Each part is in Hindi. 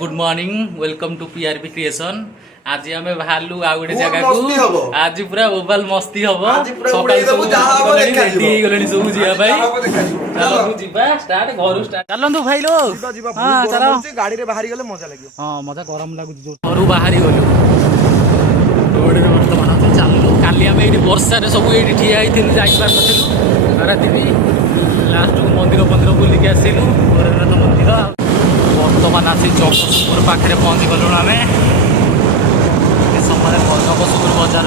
Good morning welcome to PRP creation. आज आम बाहरलु आ गोटे जगह को आज पूरा ओवाल मस्ती हम सकाल सब रेडी हो गले सब जीवा भाई। चलो जीवा स्टार्ट घर स्टार्ट चलंतु भाई लो हां चलो गाड़ी रे बाहरी गले मजा लागियो। हां मजा गरम लागु जो घरु बाहरी गलु रोड रे वर्तमान चललु काली हम एठी वर्षा रे सब एठी ठिया आइथिलु जाई पार नथिलु रातिबी लास्ट मंदिर मंदिर बुली के आसिलु गोरखनाथ मंदिर। बर्तमान आसी जगतसिंहपुर पाखे पहुँची गलु आम समय जगतसिंहपुर बजार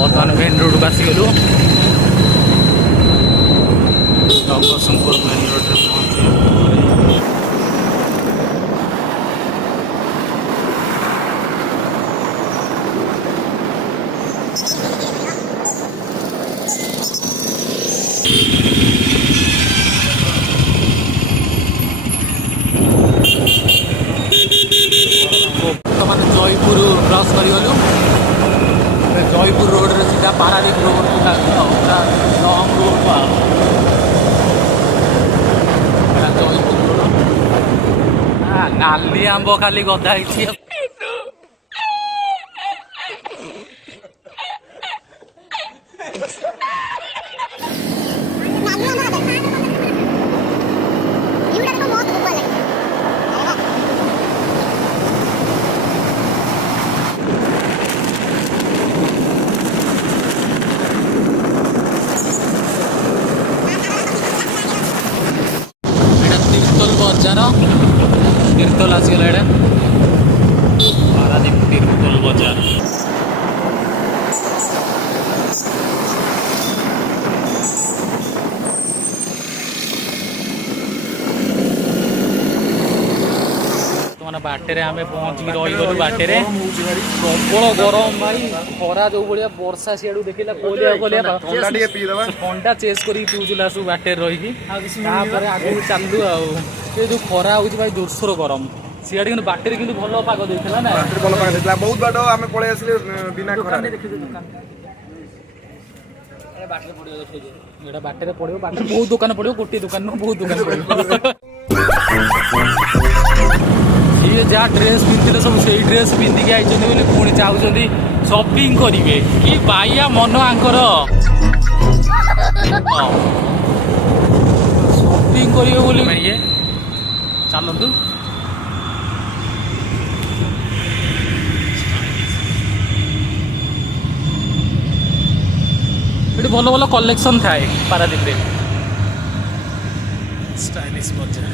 बर्तमान मेन रोड को आसीगलु जगतसिंहपुर मेन रोड रे पहुँचे। बर्तमान जयपुर क्रॉस करिगलु जयपुर रोड रे सीधा पारादीप रोड पूरा लॉन्ग रोड जयपुर रोड नाली आंब खाली गदा ହେଇଛି। तीर्थल आसीगला एडे पारादीप तीर्थल बजार। बाटे आम पहुँचिक रहीगलु बाटे प्रबल गरम भाई खरा जो भाया वर्षा सियाड़ू देखला कोलिया ठंडा चेस कर पिउला सब बाटे रही आगे चलू आ जो खरा हो भाई जोरसोर गरम सियाड़े कि बाटे कि भल पाग देला ना बहुत बाट आम पलि आसिले बिना बाटे पड़ो बाटे बहुत दुकान पड़ो गोटे दुकान बहुत दुकान पड़ो सी जहाँ ड्रेस पिंधे सब से ड्रेस पिंधिकी आई पुणी चाहते शॉपिंग करेंगे कि बाइया मन आंकर शॉपिंग करेंगे बोली ये चलतु भल भल कलेक्शन थाए पारादीप रे स्टाइलिश बजार।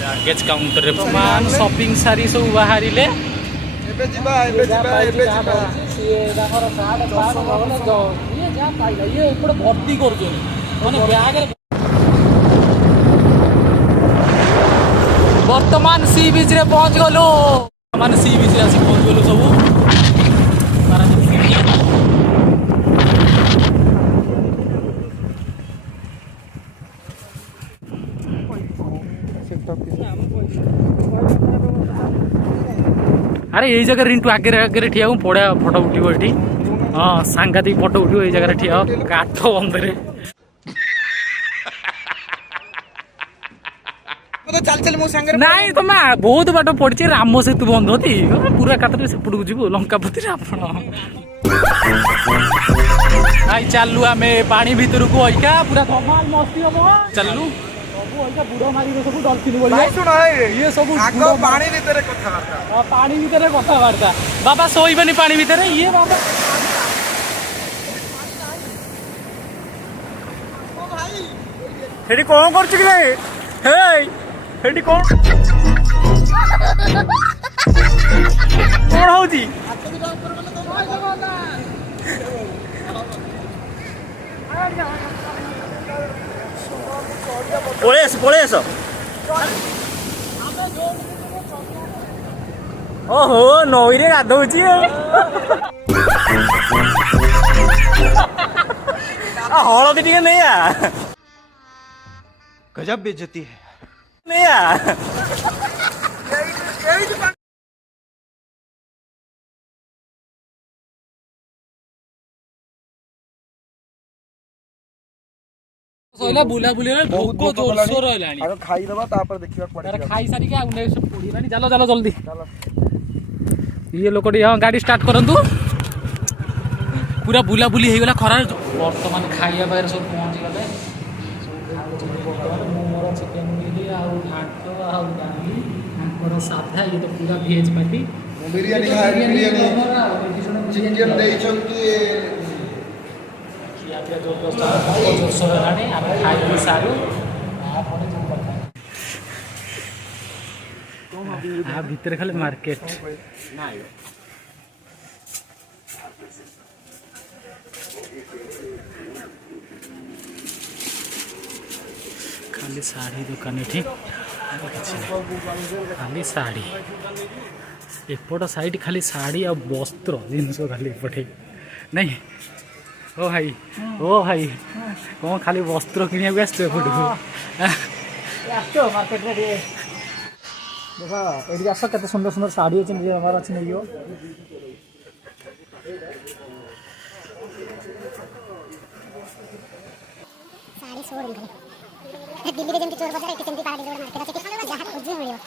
लगेज काउंटर रे मान शॉपिंग सारी सब बाहरी ले एबे जिबा ये दाखर कार्ड कार्ड बोले जो ये जा पाइला ये ऊपर भर्ती कर जो माने बैग रे। वर्तमान सी बीच रे पहुंच गलो माने सी बीच रे आसी पहुंच गलो सब अरे यही जगह रिंटू आगे आगे ठिया पड़ा फोटो उठो ये हाँ सांघातिक फोटो उठो ये जगह ठिया काठ बंधे नाई तुम बहुत बाट पड़ी राम सेतु बंध होती पूरा कातर सेपट को जीव लंकापति आपण भाई चलू आम पानी भितर को अइका पूरा धमाल मस्ती हम चलू बुड़ मारी सब डल्फिन ये सब पानी भीतर कथबार्ता पानी भीतर कथबार्ता बाबा शोबनी पानी भीतर ये बाबा कौन कर कौन କଣ ହଉଛି? ପଳେଇ ଆସ। ଓହୋ ନଈରେ ଗାଧଉଛି ହଳଦୀ ଟିକେ ନେଇଆ गजब बेइज्जती है। ନେଇଆ ସଇଲା ବୁଲାବୁଲିରେ ଭୋକ ଜୋରସୋର ରହିଲାଣି। ଆଗ ଖାଇଦବା ତାପରେ ଦେଖିବା କୁଆଡେ ତାର ଯିବା। ଖାଇ ସାରିକି ଆଉ ନେକ୍ସଟ ପଡିଲାଣି। ଚାଲ ଜଲ୍ଦି। ଇଏ ଲୋକଟି ହଁ ଗାଡି ଷ୍ଟାର୍ଟ କରନ୍ତୁ। ପୁରା ବୁଲାବୁଲି ହେଇଗଲା ଖରାରେ। ବର୍ତ୍ତମାନ ଖାଇବା ପାଖରେ ସବୁ ପହଞ୍ଚିଗଲେ। ମୁଁ ମୋର ଚିକେନ ବିରି ଆଉ ଘାଣ୍ଟ ଆଉ ଡାଲି ତାଙ୍କର ସାଧା। ଇଏ ତ ପୁରା ଭେଜ ପାର୍ଟି। ବିରିୟାନୀ ଚିକେନ ଦେଇଛନ୍ତି। ଖିଆପିଆ ଜୋରସୋର ହେଲାଣି। ଆମେ ଖାଇକି ସାରୁ ତାପରେ ଯିବୁ କଥା। ଭିତରେ ଖାଲି ମାର୍କେଟ। ଖାଲି ଶାଢ଼ୀ ଦୋକାନ ଏଠି ଖାଲି ଶାଢ଼ୀ। ଏପଟ ସାଇଡ୍ ଖାଲି ଶାଢ଼ୀ ଆଉ ବସ୍ତ୍ର ଜିନିଷ ଖାଲି ଏପଟେ ନାଇଁ। ଓ ଭାଇ କ'ଣ ଖାଲି ବସ୍ତ୍ର କିଣିବାକୁ ଆସିଛ ଏପଟକୁ? ମାର୍କେଟରେ ଟିକେ ଦେଖ ଏଠିକି ଆସ। କେତେ ସୁନ୍ଦର ସୁନ୍ଦର ଶାଢ଼ୀ ଅଛି। ନିଜେ ନେବାର ଅଛି ନେଇଯିବ। साड़ी शोरूम है दिल्ली में जमती चोर बाजार है जमती पहाड़ी रोड मार्केट है जहां खोजने मिलियो।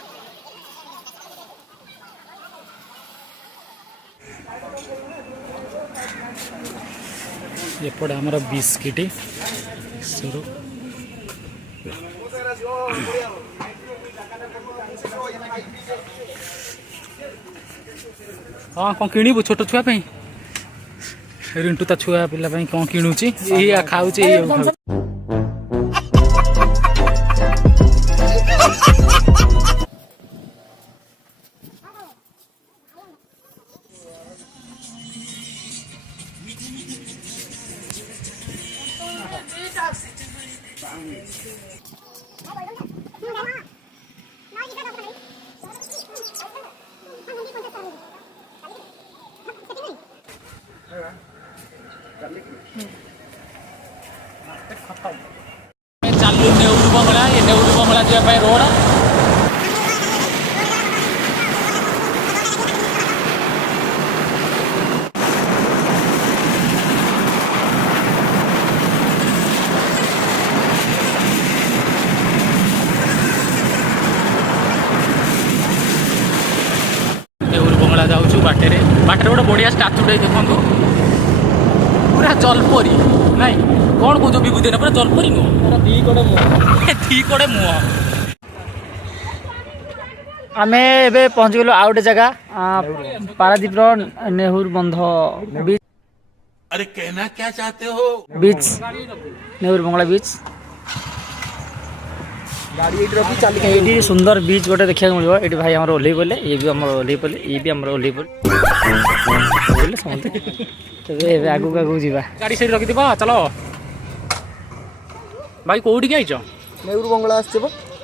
एपटे आमर बिस्किट शुरू हाँ कौन किणु छोट छुआ रिंटू ता छुआ पिला कौन किणुची खाऊँ चालू नेहरू बंगला। ये नेहरू बंगला जावाई रोड नेहरू बंगला जाऊँ बाटे गोटे बढ़िया स्टाचुटे देखु पूरा जलपरी नाई कौन कौच विभूति पूरा जलपरी नुह दी कड़े मुह। आम ए पहुँच गलु आउ गए जगह पारादीप नेहरू बंध बीच। अरे कहना क्या चाहते हो? बीच नेहरू बंगला बीच ये सुंदर बीच गोटे देखा मिलो। ये भाई आम ओल्ल पड़े ये भी आम ओल्ल पड़े ये भी आम ओल्ल पड़े समझे आगू आगू जा गाड़ी से रखी चलो भाई कौटी आईच नेहरू बंगला आसछ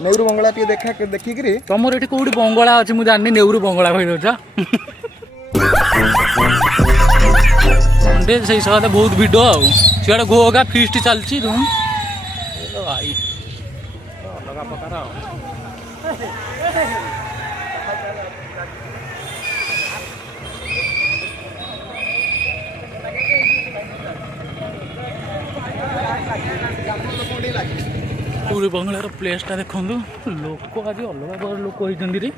नेहरू बंगला टी देखा देखिकरी तुम ये कौटी बंगला अच्छी मुझे जानी नेहरू बंगला कही दौच से सकाते बहुत भिड़ आड़े घोगा फिस्ट चलती भाई अलग प्रकार पूरी बंगलार प्लेसटा देखु लोक आज अलग प्रकार लोक होती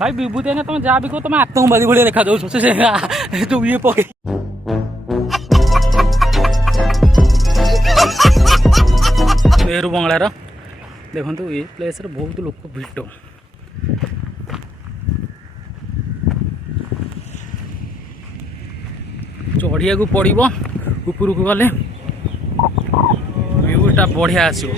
भाई विभूति तुम जहाँ भी कहो तुम आतंकवादी भाई देखा जाऊ जो ये पके नेहरू बंगलार देखु ये प्लेस बहुत लोक भिड़ चढ़िया को पड़ो ऊपर को गले व्यू ଟା ବଢିଆ ଆସିବ।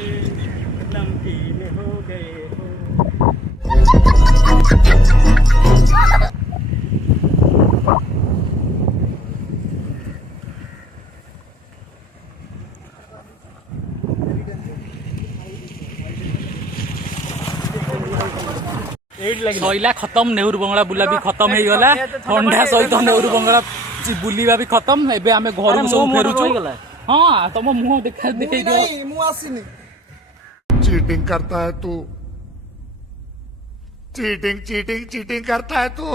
ସଇଲା ଖତମ ନେହୁରୁ ବଙ୍ଗଳା ବୁଲା ବି ଖତମ ହେଇଗଲା ଥଣ୍ଡା ସହିତ ନେହୁରୁ ବଙ୍ଗଳା ବୁଲିବା ବି ଖତମ। ଏବେ ଆମେ ଘରକୁ ସବୁ ଫେରୁଛୁ। ହଁ ତମ ମୁହଁ ଦେଖେଇ ଦିଅ। ମୁଁ ଆସିନି। चीटिंग करता है तू चीटिंग चीटिंग चीटिंग करता है तू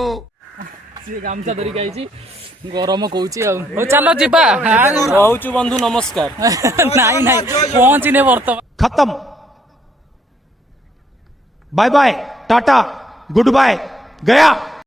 ସିଏ ଗାମୁଛା ଧରିକି ଆଇଛି ଗରମ କହୁଛି ଆଉ। ହଉ ଚାଲ ଯିବା। ରହୁଛୁ ବନ୍ଧୁ ନମସ୍କାର। ନାଇଁ ନାଇଁ ପହଞ୍ଚିନେ ବର୍ତ୍ତମାନ। खत्म bye bye tata good bye गया।